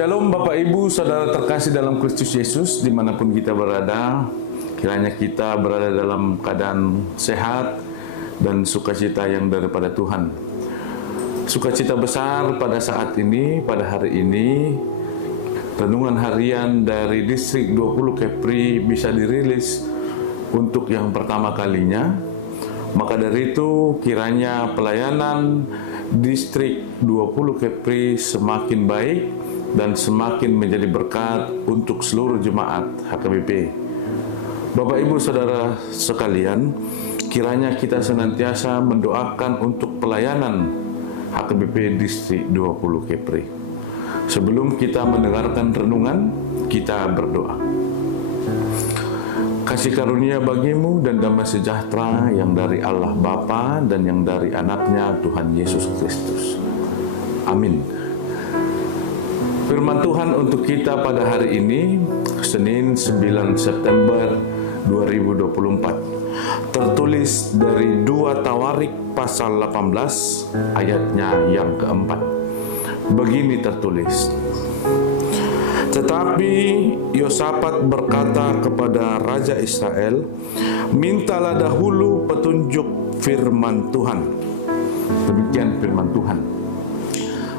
Shalom Bapak Ibu, Saudara terkasih dalam Kristus Yesus, dimanapun kita berada, kiranya kita berada dalam keadaan sehat dan sukacita yang daripada Tuhan. Sukacita besar pada saat ini, pada hari ini, renungan harian dari Distrik 20 Kepri bisa dirilis untuk yang pertama kalinya. Maka dari itu, kiranya pelayanan Distrik 20 Kepri semakin baik dan semakin menjadi berkat untuk seluruh jemaat HKBP. Bapak Ibu Saudara sekalian, kiranya kita senantiasa mendoakan untuk pelayanan HKBP Distrik 20 Kepri. Sebelum kita mendengarkan renungan, kita berdoa. Kasih karunia bagimu dan damai sejahtera yang dari Allah Bapa dan yang dari anaknya Tuhan Yesus Kristus. Amin. Firman Tuhan untuk kita pada hari ini, Senin 9 September 2024. Tertulis dari 2 Tawarik pasal 18 ayatnya yang keempat. Begini tertulis. Tetapi Yosafat berkata kepada Raja Israel, mintalah dahulu petunjuk firman Tuhan. Demikian firman Tuhan.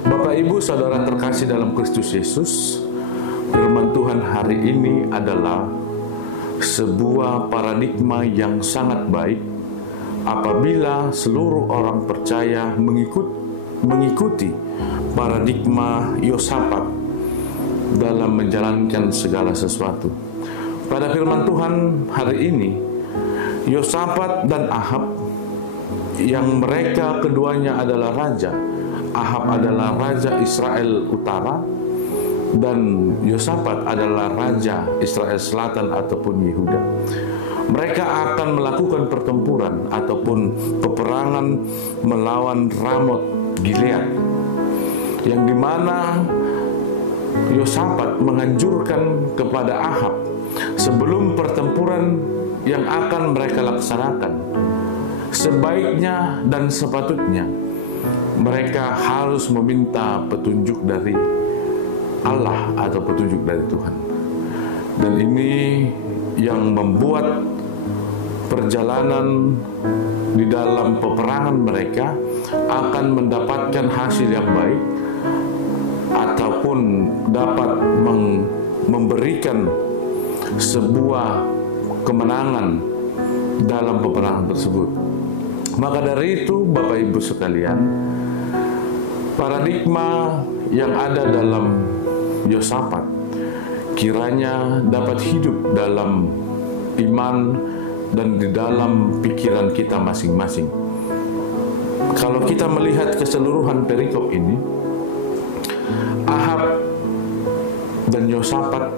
Bapak Ibu Saudara terkasih dalam Kristus Yesus, firman Tuhan hari ini adalah sebuah paradigma yang sangat baik apabila seluruh orang percaya mengikuti paradigma Yosafat dalam menjalankan segala sesuatu. Pada firman Tuhan hari ini, Yosafat dan Ahab yang mereka keduanya adalah raja. Ahab adalah raja Israel Utara dan Yosafat adalah raja Israel Selatan ataupun Yehuda. Mereka akan melakukan pertempuran ataupun peperangan melawan Ramot Gilead, yang dimana Yosafat menganjurkan kepada Ahab sebelum pertempuran yang akan mereka laksanakan, sebaiknya dan sepatutnya mereka harus meminta petunjuk dari Allah atau petunjuk dari Tuhan. Dan ini yang membuat perjalanan di dalam peperangan mereka akan mendapatkan hasil yang baik ataupun dapat memberikan sebuah kemenangan dalam peperangan tersebut. Maka dari itu Bapak Ibu sekalian, paradigma yang ada dalam Yosafat kiranya dapat hidup dalam iman dan di dalam pikiran kita masing-masing. Kalau kita melihat keseluruhan perikop ini, Ahab dan Yosafat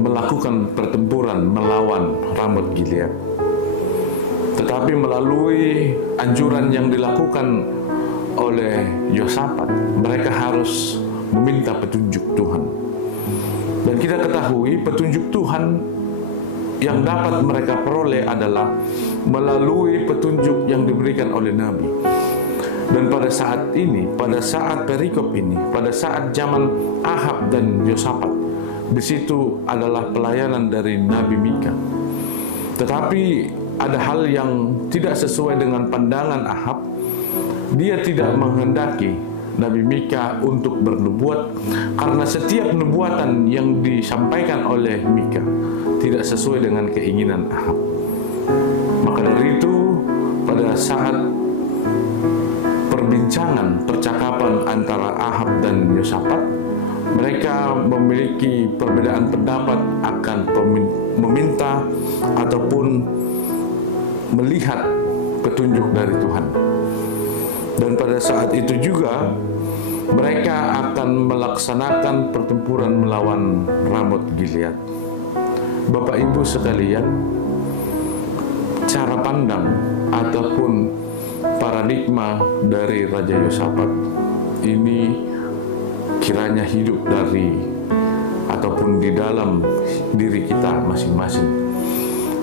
melakukan pertempuran melawan Ramot Gilead. Tetapi melalui anjuran yang dilakukan oleh Yosafat, mereka harus meminta petunjuk Tuhan. Dan kita ketahui petunjuk Tuhan yang dapat mereka peroleh adalah melalui petunjuk yang diberikan oleh Nabi. Dan pada saat ini, pada saat perikop ini, pada saat zaman Ahab dan Yosafat, di situ adalah pelayanan dari Nabi Mika. Tetapi ada hal yang tidak sesuai dengan pandangan Ahab. Dia tidak menghendaki Nabi Mika untuk bernubuat karena setiap nubuatan yang disampaikan oleh Mika tidak sesuai dengan keinginan Ahab. Maka dari itu, pada saat perbincangan, percakapan antara Ahab dan Yosafat, mereka memiliki perbedaan pendapat akan meminta ataupun melihat petunjuk dari Tuhan. Dan pada saat itu juga mereka akan melaksanakan pertempuran melawan Ramot Gilead. Bapak Ibu sekalian, cara pandang ataupun paradigma dari Raja Yosafat ini kiranya hidup dari ataupun di dalam diri kita masing-masing.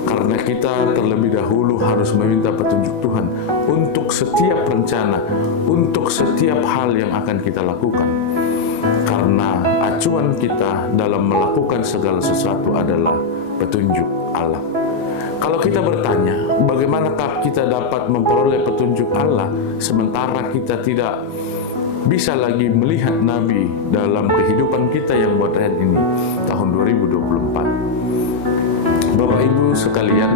Karena kita terlebih dahulu harus meminta petunjuk Tuhan untuk setiap rencana, untuk setiap hal yang akan kita lakukan. Karena acuan kita dalam melakukan segala sesuatu adalah petunjuk Allah. Kalau kita bertanya, bagaimanakah kita dapat memperoleh petunjuk Allah sementara kita tidak bisa lagi melihat Nabi dalam kehidupan kita yang modern ini, tahun 2024. Bapak Ibu sekalian,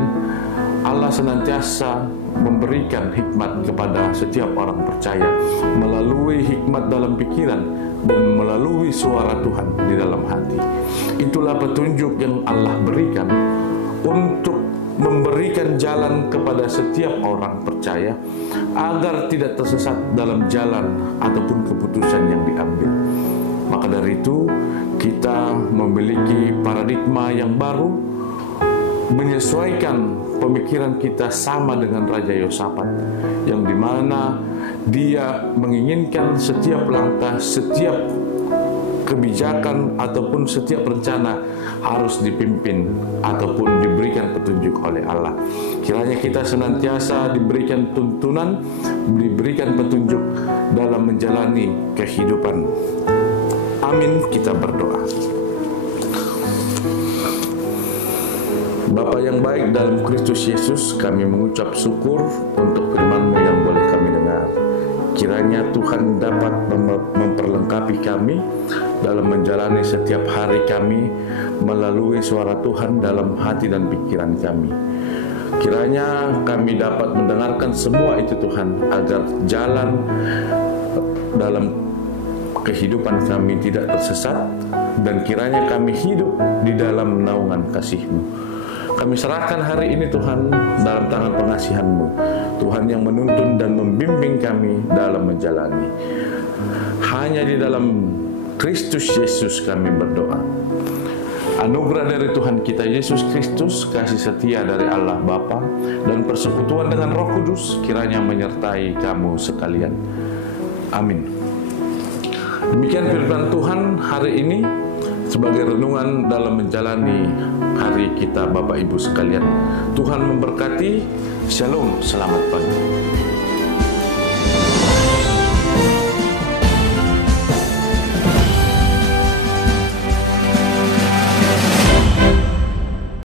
Allah senantiasa memberikan hikmat kepada setiap orang percaya melalui hikmat dalam pikiran dan melalui suara Tuhan di dalam hati. Itulah petunjuk yang Allah berikan untuk memberikan jalan kepada setiap orang percaya agar tidak tersesat dalam jalan ataupun keputusan yang diambil. Maka dari itu kita memiliki paradigma yang baru, menyesuaikan pemikiran kita sama dengan Raja Yosafat, yang dimana dia menginginkan setiap langkah, setiap kebijakan ataupun setiap rencana harus dipimpin ataupun diberikan petunjuk oleh Allah. Kiranya kita senantiasa diberikan tuntunan, diberikan petunjuk dalam menjalani kehidupan. Amin, kita berdoa. Bapa yang baik dalam Kristus Yesus, kami mengucap syukur untuk firman-Mu yang boleh kami dengar. Kiranya Tuhan dapat memperlengkapi kami dalam menjalani setiap hari kami melalui suara Tuhan dalam hati dan pikiran kami. Kiranya kami dapat mendengarkan semua itu Tuhan, agar jalan dalam kehidupan kami tidak tersesat, dan kiranya kami hidup di dalam naungan kasih-Mu. Kami serahkan hari ini Tuhan dalam tangan pengasihan-Mu, Tuhan yang menuntun dan membimbing kami dalam menjalani. Hanya di dalam Kristus Yesus kami berdoa. Anugerah dari Tuhan kita Yesus Kristus, kasih setia dari Allah Bapa, dan persekutuan dengan Roh Kudus kiranya menyertai kamu sekalian. Amin. Demikian firman Tuhan hari ini sebagai renungan dalam menjalani hari kita Bapak Ibu sekalian. Tuhan memberkati. Shalom, selamat pagi.